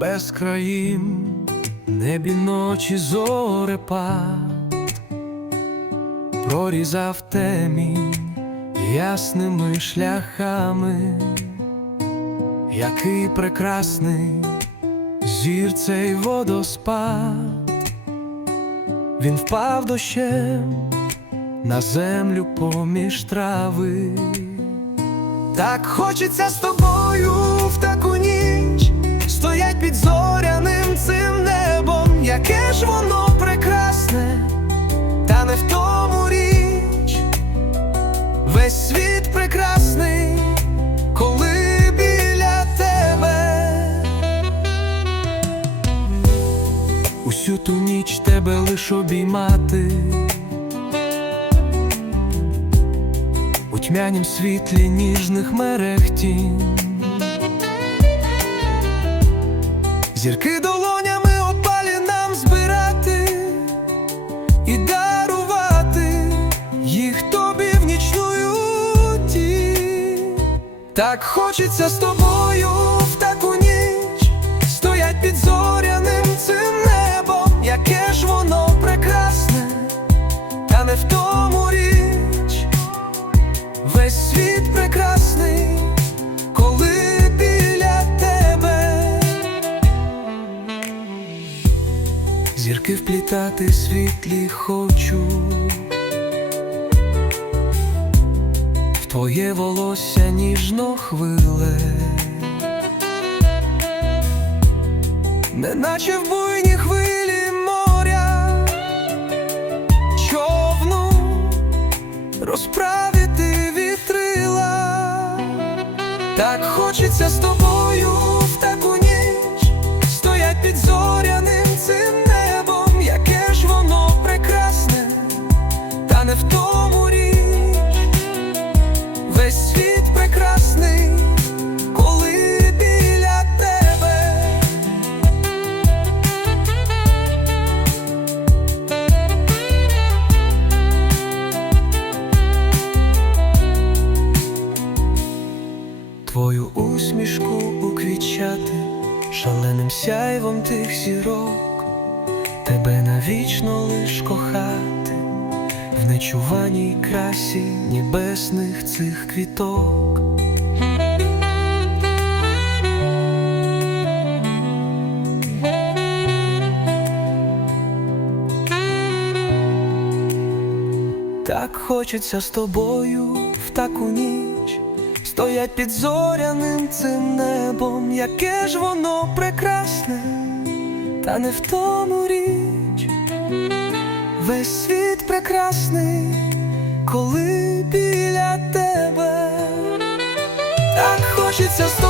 безкраїм небі ночі зорепад прорізав темінь ясними шляхами, який прекрасний зір цей водоспад, він впав дощем на землю поміж трави. Так хочеться з тобою в таку під зоряним цим небом, яке ж воно прекрасне, та не в тому річ, весь світ прекрасний, коли біля тебе. Усю ту ніч тебе лиш обіймати. У тьмянім світлі ніжних мерехтінь Зірки долонями опалі нам збирати і дарувати їх тобі в нічную тінь Так хочеться з тобою в таку ніч стоять під зоряним цим зірки вплітати світлі хочу, в твоє волосся ніжно хвиле, неначе в буйні хвилі моря, човну розправити вітрила, так хочеться з тобою Твою усмішку уквічати шаленим сяйвом тих зірок, тебе навічно лиш кохати в нечуваній красі небесних цих квіток. Так хочеться з тобою в таку ніч стоять під зоряним цим небом, яке ж воно прекрасне, та не в тому річ, весь світ прекрасний, коли біля тебе, так хочеться з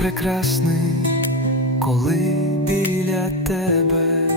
прекрасний, коли біля тебе.